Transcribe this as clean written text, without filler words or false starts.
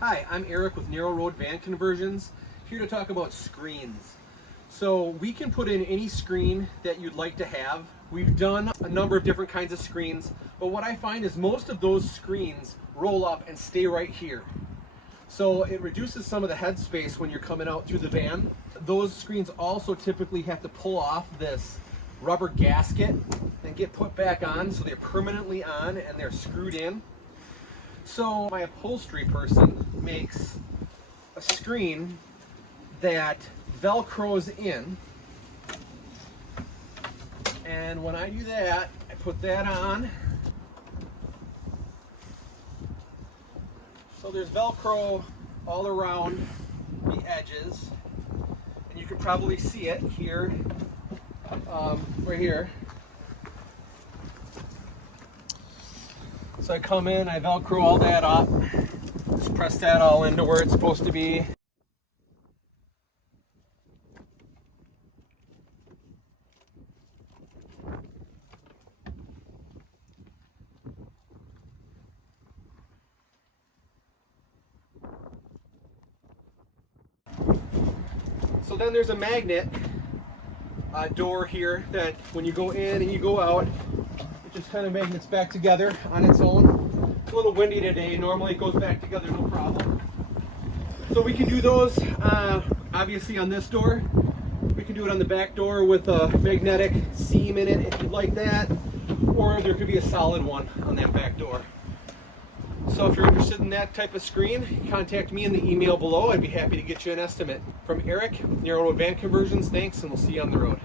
Hi, I'm Eric with Narrow Road Van Conversions, here to talk about screens. So we can put in any screen that you'd like to have. We've done a number of different kinds of screens, but what I find is most of those screens roll up and stay right here. So it reduces some of the headspace when you're coming out through the van. Those screens also typically have to pull off this rubber gasket and get put back on, so they're permanently on and they're screwed in. So my upholstery person makes a screen that velcros in, and when I do that, I put that on. So there's velcro all around the edges, and you can probably see it here, right here. So I come in, I velcro all that up, just press that all into where it's supposed to be. So then there's a magnet door here that when you go in and you go out, it just kind of magnets back together on its own. It's a little windy today. Normally it goes back together no problem. So we can do those obviously on this door. We can do it on the back door with a magnetic seam in it if you'd like that, or there could be a solid one on that back door. So if you're interested in that type of screen, contact me in the email below. I'd be happy to get you an estimate. From Eric with Narrow Road Van Conversions, thanks, and we'll see you on the road.